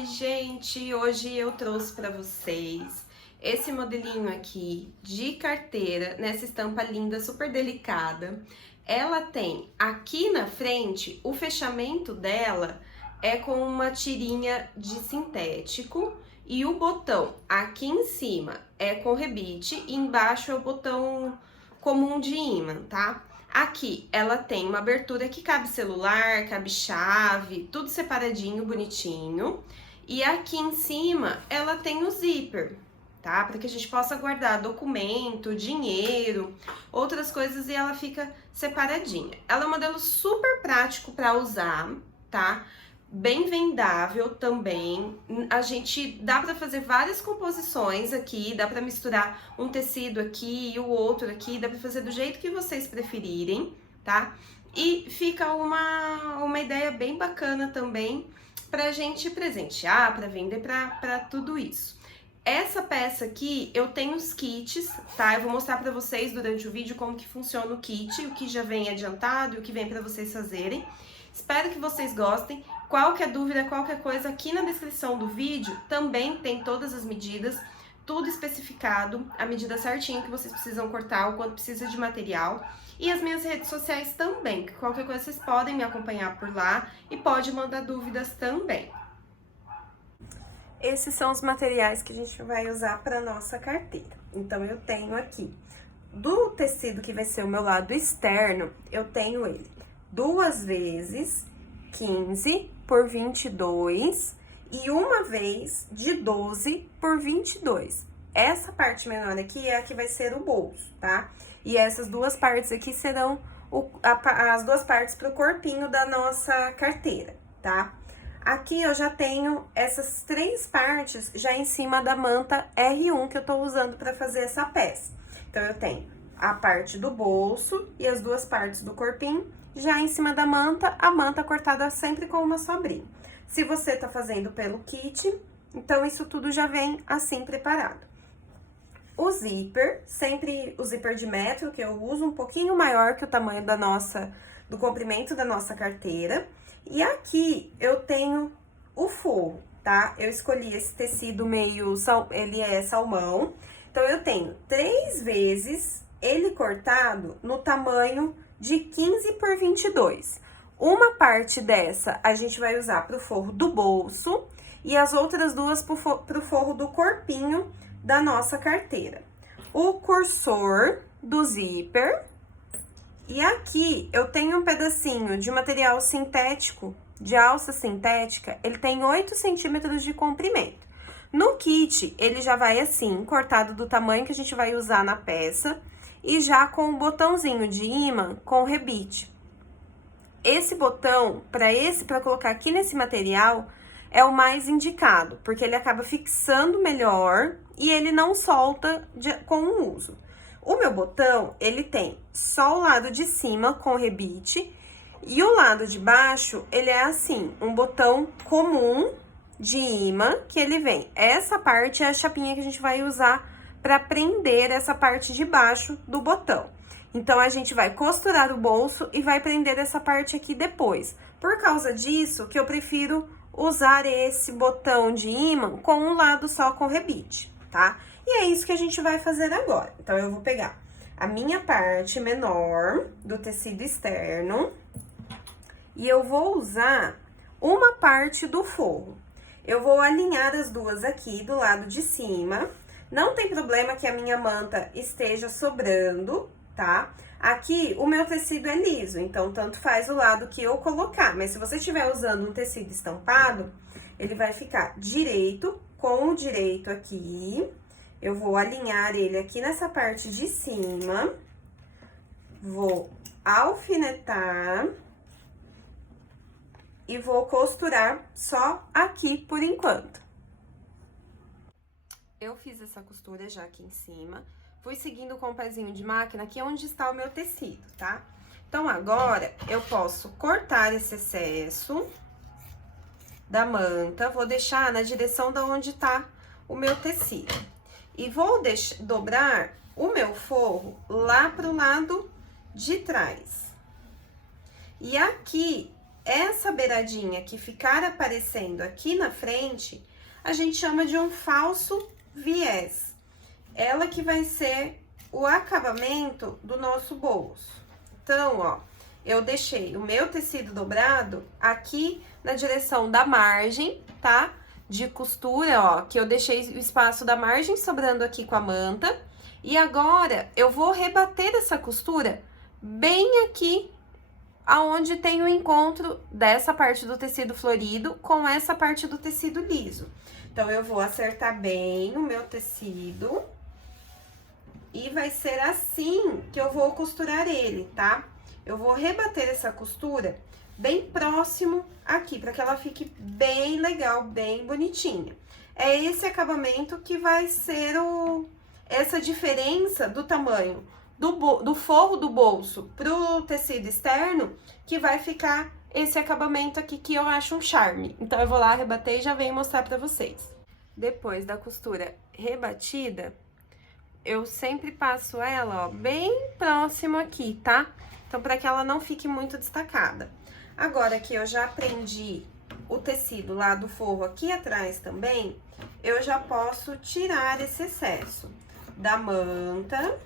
Oi, gente! Hoje eu trouxe para vocês esse modelinho aqui de carteira, nessa estampa linda, super delicada. Ela tem aqui na frente, o fechamento dela é com uma tirinha de sintético e o botão aqui em cima é com rebite e embaixo é o botão comum de ímã, tá? Aqui ela tem uma abertura que cabe celular, cabe chave, tudo separadinho, bonitinho. E aqui em cima ela tem o zíper, tá? Para que a gente possa guardar documento, dinheiro, outras coisas e ela fica separadinha. Ela é um modelo super prático para usar, tá? Bem vendável também. A gente dá para fazer várias composições aqui, dá para misturar um tecido aqui e o outro aqui, dá para fazer do jeito que vocês preferirem, tá? E fica uma ideia bem bacana também pra gente presentear, para vender, para tudo isso. Essa peça aqui, eu tenho os kits, tá? Eu vou mostrar pra vocês durante o vídeo como que funciona o kit, o que já vem adiantado e o que vem pra vocês fazerem. Espero que vocês gostem. Qualquer dúvida, qualquer coisa, aqui na descrição do vídeo também tem todas as medidas, tudo especificado, a medida certinha que vocês precisam cortar, o quanto precisa de material. E as minhas redes sociais também, que qualquer coisa vocês podem me acompanhar por lá e pode mandar dúvidas também. Esses são os materiais que a gente vai usar para nossa carteira. Então, eu tenho aqui, do tecido que vai ser o meu lado externo, eu tenho ele 2 vezes 15 por 22 e uma vez de 12 por 22. Essa parte menor aqui é a que vai ser o bolso, tá? E essas duas partes aqui serão as duas partes pro corpinho da nossa carteira, tá? Aqui eu já tenho essas 3 partes já em cima da manta R1 que eu tô usando pra fazer essa peça. Então, eu tenho a parte do bolso e as duas partes do corpinho já em cima da manta, a manta cortada sempre com uma sobrinha. Se você tá fazendo pelo kit, então isso tudo já vem assim preparado. O zíper, sempre o zíper de metro, que eu uso um pouquinho maior que o tamanho do comprimento da nossa carteira. E aqui eu tenho o forro, tá? Eu escolhi esse tecido ele é salmão. Então, eu tenho 3 vezes ele cortado no tamanho de 15 por 22. Uma parte dessa a gente vai usar pro forro do bolso e as outras duas pro forro do corpinho da nossa carteira. O cursor do zíper. E aqui eu tenho um pedacinho de material sintético, de alça sintética, ele tem 8 centímetros de comprimento. No kit, ele já vai assim, cortado do tamanho que a gente vai usar na peça, e já com um botãozinho de ímã com rebite. Esse botão, para colocar aqui nesse material, é o mais indicado, porque ele acaba fixando melhor e ele não solta com o uso. O meu botão, ele tem só o lado de cima com rebite e o lado de baixo, ele é assim, um botão comum de ímã que ele vem. Essa parte é a chapinha que a gente vai usar para prender essa parte de baixo do botão. Então, a gente vai costurar o bolso e vai prender essa parte aqui depois. Por causa disso, que eu prefiro usar esse botão de ímã com um lado só com rebite, tá? E é isso que a gente vai fazer agora. Então, eu vou pegar a minha parte menor do tecido externo e eu vou usar uma parte do forro. Eu vou alinhar as duas aqui do lado de cima. Não tem problema que a minha manta esteja sobrando, tá? Aqui, o meu tecido é liso, então, tanto faz o lado que eu colocar. Mas se você estiver usando um tecido estampado, ele vai ficar direito com o direito aqui. Eu vou alinhar ele aqui nessa parte de cima. Vou alfinetar. E vou costurar só aqui por enquanto. Eu fiz essa costura já aqui em cima. Fui seguindo com o pezinho de máquina, aqui é onde está o meu tecido, tá? Então, agora, eu posso cortar esse excesso da manta. Vou deixar na direção da onde tá o meu tecido. E vou dobrar o meu forro lá pro lado de trás. E aqui, essa beiradinha que ficar aparecendo aqui na frente, a gente chama de um falso viés. Ela que vai ser o acabamento do nosso bolso. Então, ó, eu deixei o meu tecido dobrado aqui na direção da margem, tá? De costura, ó, que eu deixei o espaço da margem sobrando aqui com a manta. E agora, eu vou rebater essa costura bem aqui, aonde tem o encontro dessa parte do tecido florido com essa parte do tecido liso. Então, eu vou acertar bem o meu tecido. E vai ser assim que eu vou costurar ele, tá? Eu vou rebater essa costura bem próximo aqui, para que ela fique bem legal, bem bonitinha. É esse acabamento que vai ser essa diferença do tamanho do forro do bolso pro tecido externo, que vai ficar esse acabamento aqui que eu acho um charme. Então, eu vou lá rebater e já venho mostrar pra vocês. Depois da costura rebatida, eu sempre passo ela, ó, bem próximo aqui, tá? Então, pra que ela não fique muito destacada. Agora que eu já prendi o tecido lá do forro aqui atrás também, eu já posso tirar esse excesso da manta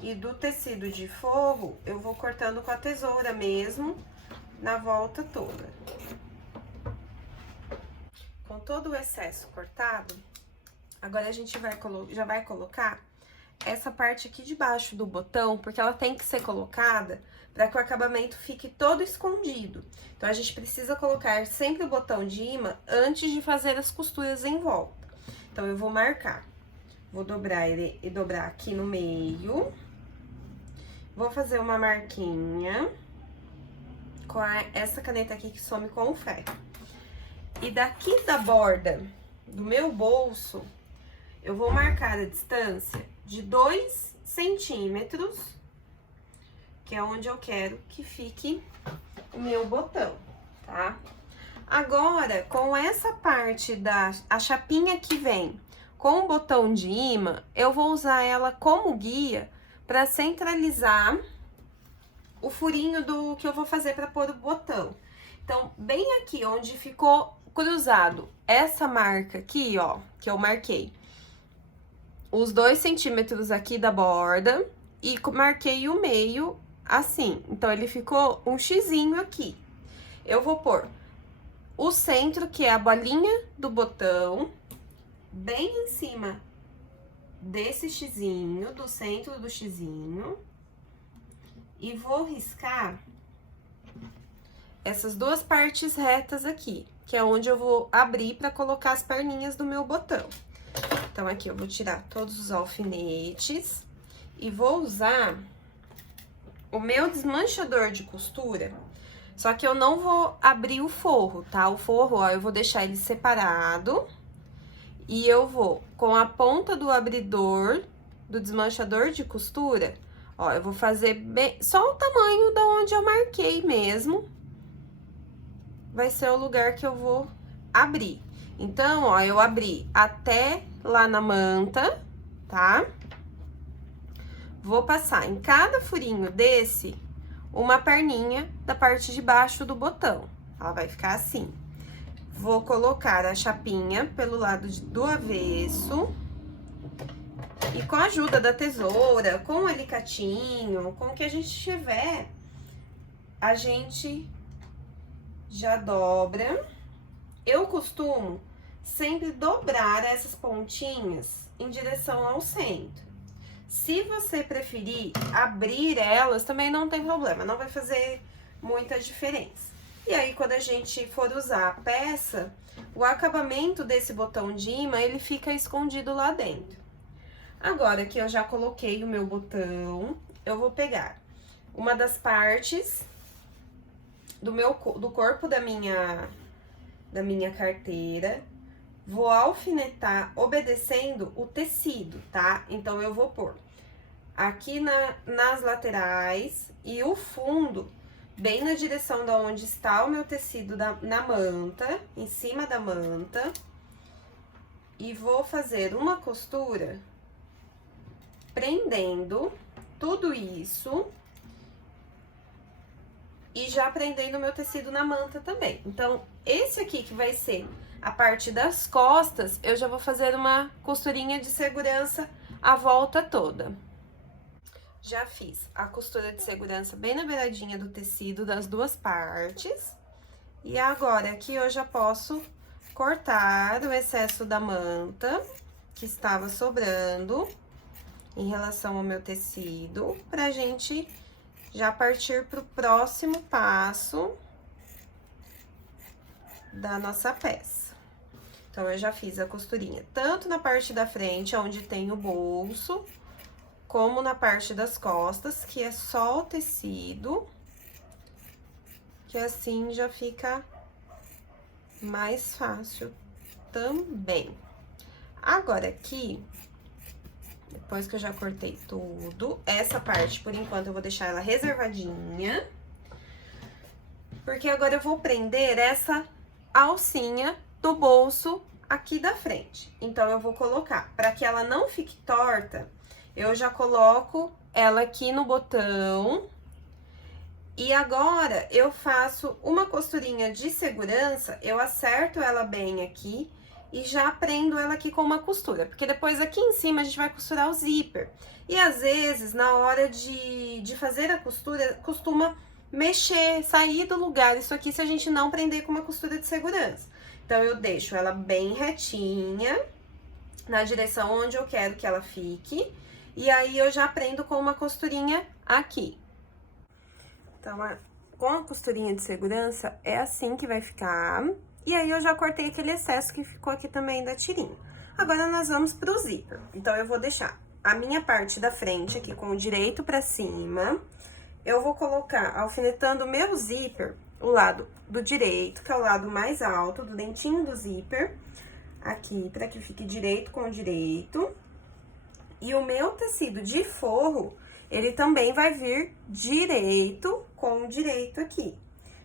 e do tecido de forro. Eu vou cortando com a tesoura mesmo, na volta toda. Com todo o excesso cortado, agora a gente já vai colocar essa parte aqui de baixo do botão, porque ela tem que ser colocada para que o acabamento fique todo escondido. Então, a gente precisa colocar sempre o botão de imã antes de fazer as costuras em volta. Então, eu vou marcar. Vou dobrar ele e dobrar aqui no meio. Vou fazer uma marquinha com essa caneta aqui que some com o ferro. E daqui da borda do meu bolso, eu vou marcar a distância de 2 centímetros, que é onde eu quero que fique o meu botão, tá? Agora, com essa parte a chapinha que vem com o botão de imã, eu vou usar ela como guia para centralizar o furinho do que eu vou fazer para pôr o botão. Então, bem aqui onde ficou cruzado essa marca aqui, ó, que eu marquei, os 2 centímetros aqui da borda e marquei o meio assim. Então, ele ficou um xizinho aqui. Eu vou pôr o centro, que é a bolinha do botão, bem em cima desse xizinho, do centro do xizinho. E vou riscar essas 2 partes retas aqui, que é onde eu vou abrir para colocar as perninhas do meu botão. Então, aqui eu vou tirar todos os alfinetes e vou usar o meu desmanchador de costura, só que eu não vou abrir o forro, tá? O forro, ó, eu vou deixar ele separado e eu vou, com a ponta do abridor do desmanchador de costura, ó, eu vou fazer bem, só o tamanho da onde eu marquei mesmo, vai ser o lugar que eu vou abrir. Então, ó, eu abri até lá na manta, tá? Vou passar em cada furinho desse uma perninha da parte de baixo do botão. Ela vai ficar assim. Vou colocar a chapinha pelo lado do avesso. E com a ajuda da tesoura, com o alicatinho, com o que a gente tiver, a gente já dobra. Eu costumo sempre dobrar essas pontinhas em direção ao centro. Se você preferir abrir elas, também não tem problema, não vai fazer muita diferença. E aí, quando a gente for usar a peça, o acabamento desse botão de imã, ele fica escondido lá dentro. Agora que eu já coloquei o meu botão, eu vou pegar uma das partes do corpo da minha carteira, vou alfinetar obedecendo o tecido, tá? Então, eu vou pôr aqui nas laterais e o fundo bem na direção da onde está o meu tecido na manta, em cima da manta. E vou fazer uma costura prendendo tudo isso e já prendendo o meu tecido na manta também. Então, esse aqui que vai ser a parte das costas, eu já vou fazer uma costurinha de segurança a volta toda. Já fiz a costura de segurança bem na beiradinha do tecido das duas partes. E agora, aqui eu já posso cortar o excesso da manta que estava sobrando em relação ao meu tecido, pra gente já partir pro próximo passo da nossa peça. Então, eu já fiz a costurinha tanto na parte da frente, onde tem o bolso, como na parte das costas, que é só o tecido, que assim já fica mais fácil também. Agora, aqui, depois que eu já cortei tudo, essa parte, por enquanto, eu vou deixar ela reservadinha, porque agora eu vou prender essa alcinha do bolso aqui da frente. Então, eu vou colocar, para que ela não fique torta, eu já coloco ela aqui no botão. E agora, eu faço uma costurinha de segurança, eu acerto ela bem aqui e já prendo ela aqui com uma costura. Porque depois aqui em cima a gente vai costurar o zíper. E às vezes, na hora de fazer a costura, costuma mexer, sair do lugar. Isso aqui se a gente não prender com uma costura de segurança. Então, eu deixo ela bem retinha, na direção onde eu quero que ela fique. E aí, eu já prendo com uma costurinha aqui. Então, com a costurinha de segurança, é assim que vai ficar. E aí, eu já cortei aquele excesso que ficou aqui também da tirinha. Agora, nós vamos pro zíper. Então, eu vou deixar a minha parte da frente aqui com o direito pra cima. Eu vou colocar, alfinetando o meu zíper, o lado do direito, que é o lado mais alto do dentinho do zíper. Aqui, pra que fique direito com o direito. E o meu tecido de forro, ele também vai vir direito com o direito aqui.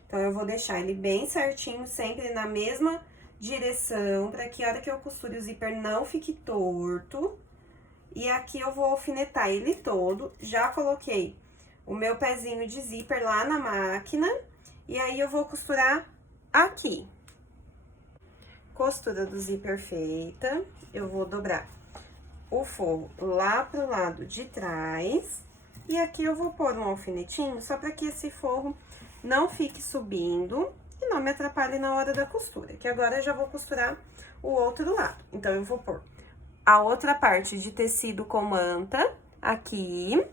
Então, eu vou deixar ele bem certinho, sempre na mesma direção, para que a hora que eu costure o zíper não fique torto. E aqui eu vou alfinetar ele todo. Já coloquei o meu pezinho de zíper lá na máquina. E aí, eu vou costurar aqui. Costura do zíper feita, eu vou dobrar o forro lá pro lado de trás. E aqui eu vou pôr um alfinetinho, só para que esse forro não fique subindo e não me atrapalhe na hora da costura. Que agora eu já vou costurar o outro lado. Então, eu vou pôr a outra parte de tecido com manta aqui.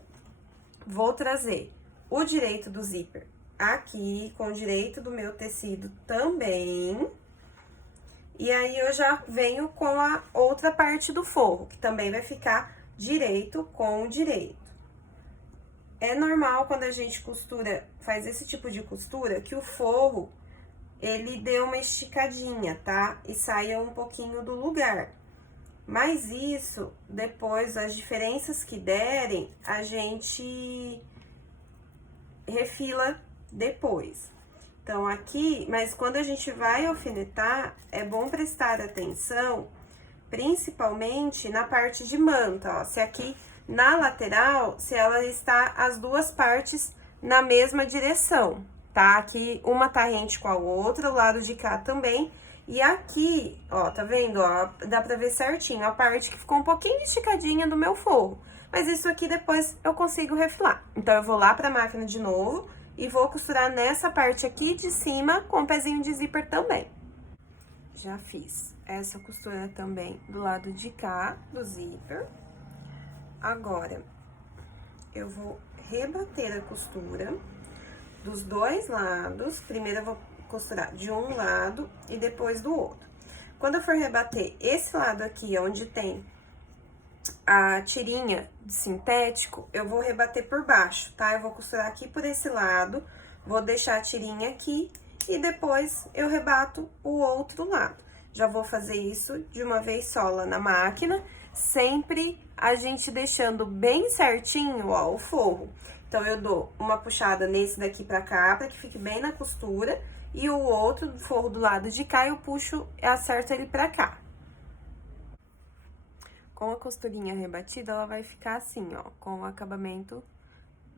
Vou trazer o direito do zíper aqui, com o direito do meu tecido também. E aí, eu já venho com a outra parte do forro, que também vai ficar direito com o direito. É normal quando a gente costura, faz esse tipo de costura, que o forro, ele dê uma esticadinha, tá? E saia um pouquinho do lugar. Mas isso, depois, as diferenças que derem, a gente refila depois. Então, aqui, mas quando a gente vai alfinetar, é bom prestar atenção, principalmente na parte de manta, ó. Se aqui na lateral, se ela está as duas partes na mesma direção, tá? Aqui uma tá rente com a outra, o lado de cá também. E aqui, ó, tá vendo, ó? Dá pra ver certinho a parte que ficou um pouquinho esticadinha do meu forro. Mas isso aqui depois eu consigo refilar. Então, eu vou lá pra máquina de novo e vou costurar nessa parte aqui de cima com o pezinho de zíper também. Já fiz essa costura também do lado de cá do zíper. Agora, eu vou rebater a costura dos dois lados. Primeiro, eu vou costurar de um lado e depois do outro. Quando eu for rebater esse lado aqui, onde tem a tirinha de sintético, eu vou rebater por baixo, tá? Eu vou costurar aqui por esse lado, vou deixar a tirinha aqui e depois eu rebato o outro lado. Já vou fazer isso de uma vez só lá na máquina, sempre a gente deixando bem certinho, ó, o forro. Então, eu dou uma puxada nesse daqui pra cá, pra que fique bem na costura, e o outro forro do lado de cá, eu puxo e acerto ele pra cá. Com a costurinha rebatida, ela vai ficar assim, ó, com o acabamento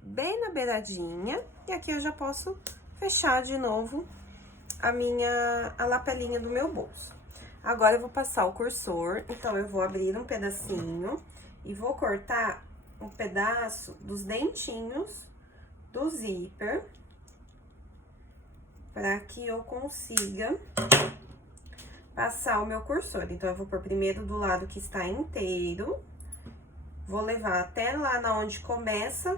bem na beiradinha. E aqui eu já posso fechar de novo a lapelinha do meu bolso. Agora, eu vou passar o cursor, então, eu vou abrir um pedacinho e vou cortar um pedaço dos dentinhos do zíper, para que eu consiga passar o meu cursor. Então, eu vou pôr primeiro do lado que está inteiro, vou levar até lá na onde começa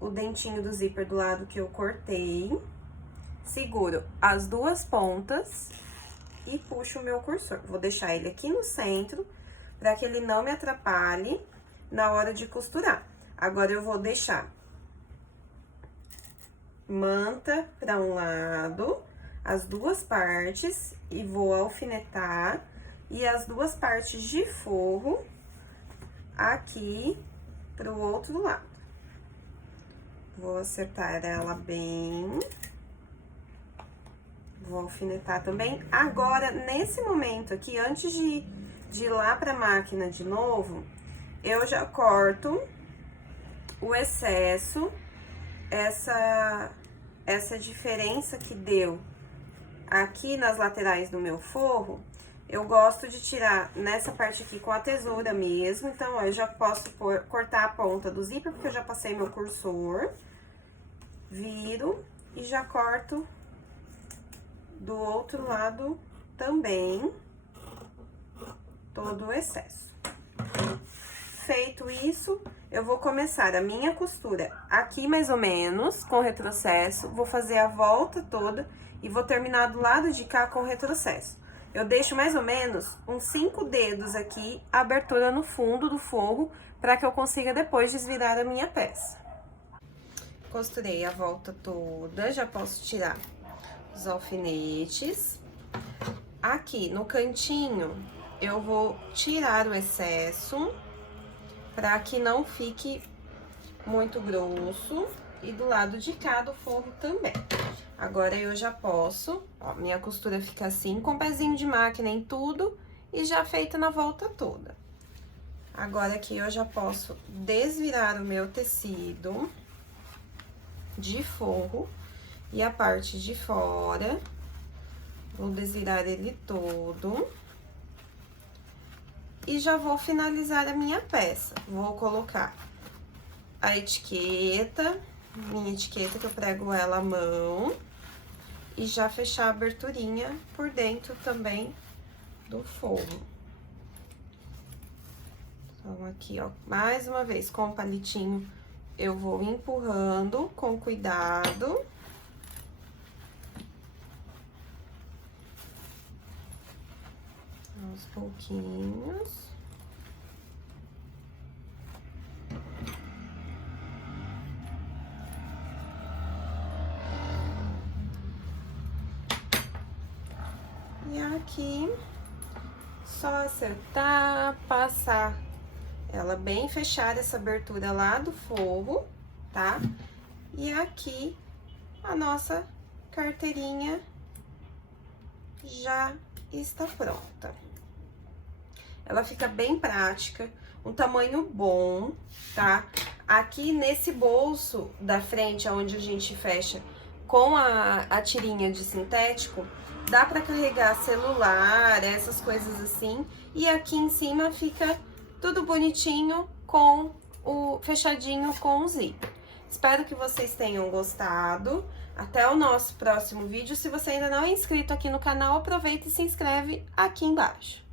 o dentinho do zíper do lado que eu cortei, seguro as duas pontas e puxo o meu cursor. Vou deixar ele aqui no centro, para que ele não me atrapalhe na hora de costurar. Agora, eu vou deixar manta para um lado, as duas partes, e vou alfinetar, e as duas partes de forro aqui pro outro lado. Vou acertar ela bem. Vou alfinetar também. Agora, nesse momento aqui, antes de ir lá pra máquina de novo, eu já corto o excesso, essa diferença que deu aqui nas laterais do meu forro. Eu gosto de tirar nessa parte aqui com a tesoura mesmo. Então, ó, eu já posso cortar a ponta do zíper, porque eu já passei meu cursor. Viro e já corto do outro lado também todo o excesso. Feito isso, eu vou começar a minha costura aqui mais ou menos com retrocesso, vou fazer a volta toda e vou terminar do lado de cá com retrocesso. Eu deixo mais ou menos uns 5 dedos aqui, a abertura no fundo do forro, para que eu consiga depois desvirar a minha peça. Costurei a volta toda, já posso tirar os alfinetes. Aqui no cantinho, eu vou tirar o excesso, para que não fique muito grosso, e do lado de cá do forro também. Agora, eu já posso, ó, minha costura fica assim, com pezinho de máquina em tudo, e já feita na volta toda. Agora, aqui, eu já posso desvirar o meu tecido de forro, e a parte de fora, vou desvirar ele todo. E já vou finalizar a minha peça. Vou colocar a etiqueta, minha etiqueta que eu prego ela à mão. E já fechar a aberturinha por dentro também do forro. Então, aqui, ó, mais uma vez, com o palitinho, eu vou empurrando com cuidado. Aos pouquinhos. E aqui, só acertar, passar ela bem fechada, essa abertura lá do forro, tá? E aqui, a nossa carteirinha já está pronta. Ela fica bem prática, um tamanho bom, tá? Aqui nesse bolso da frente, onde a gente fecha com a tirinha de sintético, dá pra carregar celular, essas coisas assim. E aqui em cima fica tudo bonitinho, com o fechadinho com o zíper. Espero que vocês tenham gostado. Até o nosso próximo vídeo. Se você ainda não é inscrito aqui no canal, aproveita e se inscreve aqui embaixo.